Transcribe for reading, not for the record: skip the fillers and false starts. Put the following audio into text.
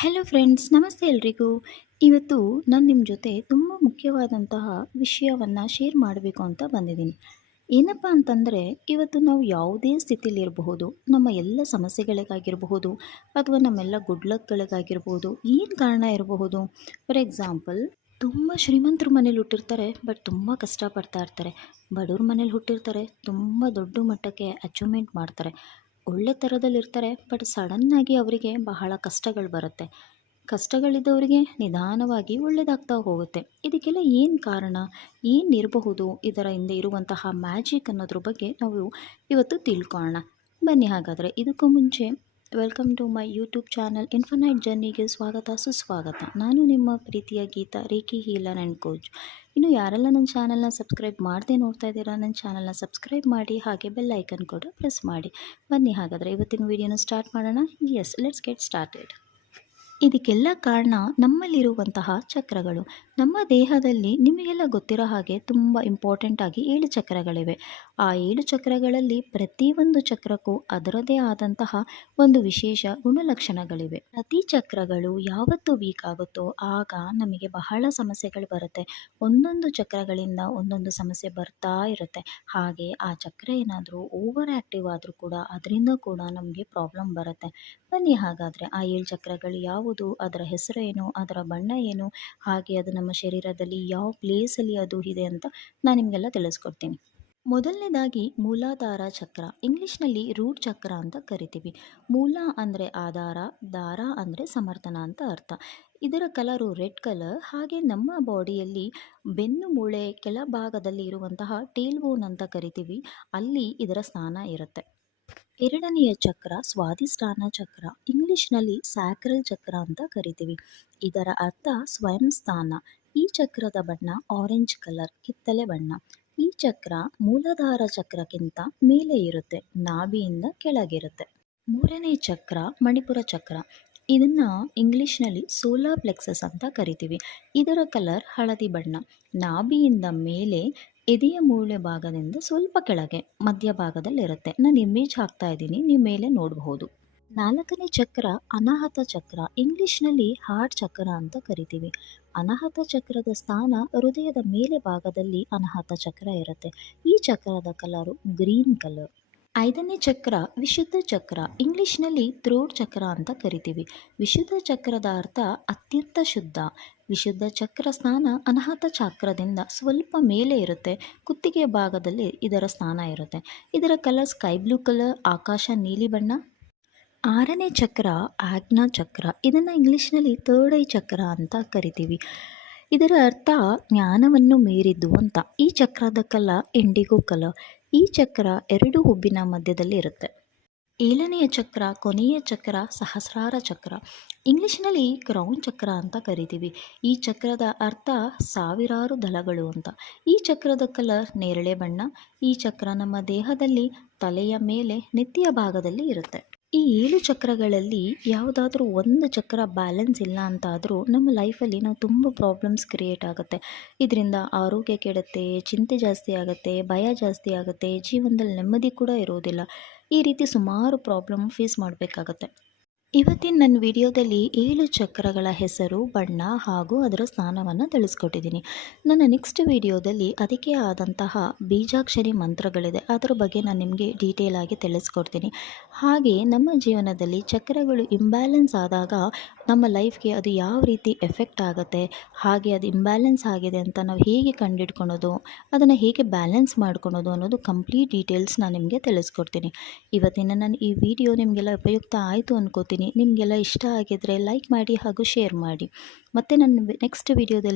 Hello friends, ನಮಸ್ತೆ ಎಲ್ರಿಗೂ. ಇವತ್ತು ನಾನು ನಿಮ್ಮ ಜೊತೆ ತುಂಬ ಮುಖ್ಯವಾದಂತಹ ವಿಷಯವನ್ನು ಶೇರ್ ಮಾಡಬೇಕು ಅಂತ ಬಂದಿದ್ದೀನಿ. ಏನಪ್ಪ ಅಂತಂದರೆ, ಇವತ್ತು ನಾವು ಯಾವುದೇ ಸ್ಥಿತಿಲಿರಬಹುದು, ನಮ್ಮ ಎಲ್ಲ ಸಮಸ್ಯೆಗಳಿಗಾಗಿರಬಹುದು ಅಥವಾ ನಮ್ಮೆಲ್ಲ ಗುಡ್ ಲಕ್ಗಳಿಗಾಗಿರ್ಬೋದು, ಏನು ಕಾರಣ ಇರಬಹುದು. ಫಾರ್ ಎಕ್ಸಾಂಪಲ್, ತುಂಬ ಶ್ರೀಮಂತರ ಮನೇಲಿ ಹುಟ್ಟಿರ್ತಾರೆ, ಬಟ್ ತುಂಬ ಕಷ್ಟಪಡ್ತಾ ಇರ್ತಾರೆ. ಬಡವ್ರ ಮನೇಲಿ ಹುಟ್ಟಿರ್ತಾರೆ, ತುಂಬ ದೊಡ್ಡ ಮಟ್ಟಕ್ಕೆ ಅಚೀವ್ಮೆಂಟ್ ಮಾಡ್ತಾರೆ. ಒಳ್ಳೆ ಥರದಲ್ಲಿರ್ತಾರೆ, ಬಟ್ ಸಡನ್ನಾಗಿ ಅವರಿಗೆ ಬಹಳ ಕಷ್ಟಗಳು ಬರುತ್ತೆ. ಕಷ್ಟಗಳಿದ್ದವರಿಗೆ ನಿಧಾನವಾಗಿ ಒಳ್ಳೆಯದಾಗ್ತಾ ಹೋಗುತ್ತೆ. ಇದಕ್ಕೆಲ್ಲ ಏನು ಕಾರಣ, ಏನಿರಬಹುದು, ಇದರ ಹಿಂದೆ ಇರುವಂತಹ ಮ್ಯಾಜಿಕ್ ಅನ್ನೋದ್ರ ಬಗ್ಗೆ ನಾವು ಇವತ್ತು ತಿಳ್ಕೊಳ್ಳೋಣ. ಬನ್ನಿ ಹಾಗಾದರೆ. ಇದಕ್ಕೂ ಮುಂಚೆ welcome to my YouTube channel infinite ಜರ್ನಿಗೆ ಸ್ವಾಗತ ಸುಸ್ವಾಗತ. ನಾನು ನಿಮ್ಮ ಪ್ರೀತಿಯ Geetha, reiki healer and coach. ಇನ್ನು ಯಾರೆಲ್ಲ ನನ್ನ ಚಾನಲ್ನ ಸಬ್ಸ್ಕ್ರೈಬ್ ಮಾಡದೆ ನೋಡ್ತಾ ಇದ್ದೀರಾ, ನನ್ನ ಚಾನಲ್ನ ಸಬ್ಸ್ಕ್ರೈಬ್ ಮಾಡಿ, ಹಾಗೆ ಬೆಲ್ ಐಕನ್ ಕೂಡ ಪ್ರೆಸ್ ಮಾಡಿ. ಬನ್ನಿ ಹಾಗಾದರೆ ಇವತ್ತಿನ ವಿಡಿಯೋನ ಸ್ಟಾರ್ಟ್ ಮಾಡೋಣ. Yes, let's get started. ಇದಕ್ಕೆಲ್ಲ ಕಾರಣ ನಮ್ಮಲ್ಲಿರುವಂತಹ ಚಕ್ರಗಳು. ನಮ್ಮ ದೇಹದಲ್ಲಿ ನಿಮಗೆಲ್ಲ ಗೊತ್ತಿರೋ ಹಾಗೆ ತುಂಬ ಇಂಪಾರ್ಟೆಂಟ್ ಆಗಿ 7 ಚಕ್ರಗಳಿವೆ. ಆ 7 ಚಕ್ರಗಳಲ್ಲಿ ಪ್ರತಿಯೊಂದು ಚಕ್ರಕ್ಕೂ ಅದರದೇ ಆದಂತಹ ಒಂದು ವಿಶೇಷ ಗುಣಲಕ್ಷಣಗಳಿವೆ. ಪ್ರತಿ ಚಕ್ರಗಳು ಯಾವತ್ತು ವೀಕ್ ಆಗುತ್ತೋ ಆಗ ನಮಗೆ ಬಹಳ ಸಮಸ್ಯೆಗಳು ಬರುತ್ತೆ. ಒಂದೊಂದು ಚಕ್ರಗಳಿಂದ ಒಂದೊಂದು ಸಮಸ್ಯೆ ಬರ್ತಾ ಇರುತ್ತೆ. ಹಾಗೆ ಆ ಚಕ್ರ ಏನಾದರೂ ಓವರ್ ಆ್ಯಕ್ಟಿವ್ ಆದರೂ ಕೂಡ ಅದರಿಂದ ಕೂಡ ನಮಗೆ ಪ್ರಾಬ್ಲಮ್ ಬರುತ್ತೆ. ಬನ್ನಿ ಹಾಗಾದರೆ ಆ 7 ಚಕ್ರಗಳು ಯಾವುದು, ಅದರ ಹೆಸರು ಏನು, ಅದರ ಬಣ್ಣ ಏನು, ಹಾಗೆ ಅದು ನಮ್ಮ ಶರೀರದಲ್ಲಿ ಯಾವ ಪ್ಲೇಸಲ್ಲಿ ಅದು ಇದೆ ಅಂತ ನಾನು ನಿಮಗೆಲ್ಲ ತಿಳಿಸ್ಕೊಡ್ತೀನಿ. ಮೊದಲನೇದಾಗಿ ಮೂಲಾಧಾರ ಚಕ್ರ, ಇಂಗ್ಲೀಷ್ನಲ್ಲಿ ರೂಟ್ ಚಕ್ರ ಅಂತ ಕರಿತೀವಿ. ಮೂಲ ಅಂದರೆ ಆಧಾರ, ದಾರ ಅಂದರೆ ಸಮರ್ಥನ ಅಂತ ಅರ್ಥ. ಇದರ ಕಲರು ರೆಡ್ ಕಲರ್. ಹಾಗೆ ನಮ್ಮ ಬಾಡಿಯಲ್ಲಿ ಬೆನ್ನು ಮೂಳೆ ಕೆಳಭಾಗದಲ್ಲಿ ಇರುವಂತಹ ಟೇಲ್ ಬೋನ್ ಅಂತ ಕರಿತೀವಿ, ಅಲ್ಲಿ ಇದರ ಸ್ಥಾನ ಇರುತ್ತೆ. ಎರಡನೆಯ ಚಕ್ರ ಸ್ವಾಧಿಷ್ಠಾನ ಚಕ್ರ, ಇಂಗ್ಲಿಷ್ನಲ್ಲಿ ಸ್ಯಾಕ್ರಲ್ ಚಕ್ರ ಅಂತ ಕರಿತೀವಿ. ಇದರ ಅರ್ಥ ಸ್ವಯಂ ಸ್ಥಾನ. ಈ ಚಕ್ರದ ಬಣ್ಣ ಆರೆಂಜ್ ಕಲರ್, ಕಿತ್ತಳೆ ಬಣ್ಣ. ಈ ಚಕ್ರ ಮೂಲಾಧಾರ ಚಕ್ರಕ್ಕಿಂತ ಮೇಲೆ ಇರುತ್ತೆ, ನಾಭಿಯಿಂದ ಕೆಳಗಿರುತ್ತೆ. ಮೂರನೇ ಚಕ್ರ ಮಣಿಪುರ ಚಕ್ರ, ಇದನ್ನ ಇಂಗ್ಲಿಷ್ನಲ್ಲಿ ಸೋಲಾರ್ ಪ್ಲೆಕ್ಸಸ್ ಅಂತ ಕರಿತೀವಿ. ಇದರ ಕಲರ್ ಹಳದಿ ಬಣ್ಣ, ನಾಭಿಯಿಂದ ಮೇಲೆ, ಎದೆಯ ಮೂಳೆ ಭಾಗದಿಂದ ಸ್ವಲ್ಪ ಕೆಳಗೆ ಮಧ್ಯಭಾಗದಲ್ಲಿರುತ್ತೆ. ನಾನು ಇಮೇಜ್ ಹಾಕ್ತಾ ಇದ್ದೀನಿ, ನೀವು ಮೇಲೆ ನೋಡಬಹುದು. ನಾಲ್ಕನೇ ಚಕ್ರ ಅನಾಹತ ಚಕ್ರ, ಇಂಗ್ಲಿಷ್ನಲ್ಲಿ ಹಾರ್ಟ್ ಚಕ್ರ ಅಂತ ಕರಿತೀವಿ. ಅನಾಹತ ಚಕ್ರದ ಸ್ಥಾನ ಹೃದಯದ ಮೇಲೆ ಭಾಗದಲ್ಲಿ ಅನಾಹತ ಚಕ್ರ ಇರುತ್ತೆ. ಈ ಚಕ್ರದ ಕಲರು ಗ್ರೀನ್ ಕಲರ್. ಐದನೇ ಚಕ್ರ ವಿಶುದ್ಧ ಚಕ್ರ, ಇಂಗ್ಲಿಷ್ನಲ್ಲಿ ಥ್ರೋಟ್ ಚಕ್ರ ಅಂತ ಕರಿತೀವಿ. ವಿಶುದ್ಧ ಚಕ್ರದ ಅರ್ಥ ಅತ್ಯಂತ ಶುದ್ಧ. ವಿಶುದ್ಧ ಚಕ್ರ ಸ್ಥಾನ ಅನಾಹತ ಚಕ್ರದಿಂದ ಸ್ವಲ್ಪ ಮೇಲೆ ಇರುತ್ತೆ, ಕುತ್ತಿಗೆ ಭಾಗದಲ್ಲಿ ಇದರ ಸ್ಥಾನ ಇರುತ್ತೆ. ಇದರ ಕಲರ್ ಸ್ಕೈ ಬ್ಲೂ ಕಲರ್, ಆಕಾಶ ನೀಲಿ ಬಣ್ಣ. ಆರನೇ ಚಕ್ರ ಆಜ್ಞಾ ಚಕ್ರ, ಇದನ್ನು ಇಂಗ್ಲೀಷ್ನಲ್ಲಿ ಥರ್ಡ್ ಐ ಚಕ್ರ ಅಂತ ಕರಿತೀವಿ. ಇದರ ಅರ್ಥ ಜ್ಞಾನವನ್ನು ಮೀರಿದ್ದು ಅಂತ. ಈ ಚಕ್ರದ ಕಲರ್ ಇಂಡಿಗೋ ಕಲರ್. ಈ ಚಕ್ರ 2 ಹುಬ್ಬಿನ ಮಧ್ಯದಲ್ಲಿ ಇರುತ್ತೆ. ಏಳನೆಯ ಚಕ್ರ ಕೊನೆಯ ಚಕ್ರ ಸಹಸ್ರಾರ ಚಕ್ರ, ಇಂಗ್ಲೀಷ್ನಲ್ಲಿ ಕ್ರೌನ್ ಚಕ್ರ ಅಂತ ಕರಿತೀವಿ. ಈ ಚಕ್ರದ ಅರ್ಥ ಸಾವಿರಾರು ದಳಗಳು ಅಂತ. ಈ ಚಕ್ರದ ಕಲರ್ ನೇರಳೆ ಬಣ್ಣ. ಈ ಚಕ್ರ ನಮ್ಮ ದೇಹದಲ್ಲಿ ತಲೆಯ ಮೇಲೆ ನೆತ್ತಿಯ ಭಾಗದಲ್ಲಿ ಇರುತ್ತೆ. ಈ 7 ಚಕ್ರಗಳಲ್ಲಿ ಯಾವುದಾದ್ರೂ ಒಂದು ಚಕ್ರ ಬ್ಯಾಲೆನ್ಸ್ ಇಲ್ಲ ಅಂತಾದರೂ ನಮ್ಮ ಲೈಫಲ್ಲಿ ನಾವು ತುಂಬ ಪ್ರಾಬ್ಲಮ್ಸ್ ಕ್ರಿಯೇಟ್ ಆಗುತ್ತೆ. ಇದರಿಂದ ಆರೋಗ್ಯ ಕೆಡುತ್ತೆ, ಚಿಂತೆ ಜಾಸ್ತಿ ಆಗುತ್ತೆ, ಭಯ ಜಾಸ್ತಿ ಆಗುತ್ತೆ, ಜೀವನದಲ್ಲಿ ನೆಮ್ಮದಿ ಕೂಡ ಇರೋದಿಲ್ಲ. ಈ ರೀತಿ ಸುಮಾರು ಪ್ರಾಬ್ಲಮ್ ಫೇಸ್ ಮಾಡಬೇಕಾಗತ್ತೆ. ಇವತ್ತಿನ ನನ್ನ ವಿಡಿಯೋದಲ್ಲಿ 7 ಚಕ್ರಗಳ ಹೆಸರು, ಬಣ್ಣ ಹಾಗೂ ಅದರ ಸ್ಥಾನವನ್ನು ತಿಳಿಸ್ಕೊಟ್ಟಿದ್ದೀನಿ. ನನ್ನ ನೆಕ್ಸ್ಟ್ ವಿಡಿಯೋದಲ್ಲಿ ಅದಕ್ಕೆ ಆದಂತಹ ಬೀಜಾಕ್ಷರಿ ಮಂತ್ರಗಳಿದೆ, ಅದರ ಬಗ್ಗೆ ನಾನು ನಿಮಗೆ ಡೀಟೇಲ್ ಆಗಿ ತಿಳಿಸ್ಕೊಡ್ತೀನಿ. ಹಾಗೆ ನಮ್ಮ ಜೀವನದಲ್ಲಿ ಚಕ್ರಗಳು ಇಂಬ್ಯಾಲೆನ್ಸ್ ಆದಾಗ ನಮ್ಮ ಲೈಫ್ಗೆ ಅದು ಯಾವ ರೀತಿ ಎಫೆಕ್ಟ್ ಆಗುತ್ತೆ, ಹಾಗೆ ಅದು ಇಂಬ್ಯಾಲೆನ್ಸ್ ಆಗಿದೆ ಅಂತ ನಾವು ಹೇಗೆ ಕಂಡುಹಿಡ್ಕೊಳೋದು, ಅದನ್ನು ಹೇಗೆ ಬ್ಯಾಲೆನ್ಸ್ ಮಾಡ್ಕೊಳೋದು ಅನ್ನೋದು ಕಂಪ್ಲೀಟ್ ಡೀಟೇಲ್ಸ್ ನಾನು ನಿಮಗೆ ತಿಳಿಸ್ಕೊಡ್ತೀನಿ. ಇವತ್ತಿನ ನನ್ನ ಈ ವಿಡಿಯೋ ನಿಮಗೆಲ್ಲ ಉಪಯುಕ್ತ ಆಯಿತು ಅನ್ಕೋತೀನಿ. ನಿಮಗೆಲ್ಲ ಇಷ್ಟ ಆಗಿದ್ದರೆ ಲೈಕ್ ಮಾಡಿ ಹಾಗೂ ಶೇರ್ ಮಾಡಿ. ಮತ್ತು ನನ್ನ ನೆಕ್ಸ್ಟ್ ವಿಡಿಯೋದಲ್ಲಿ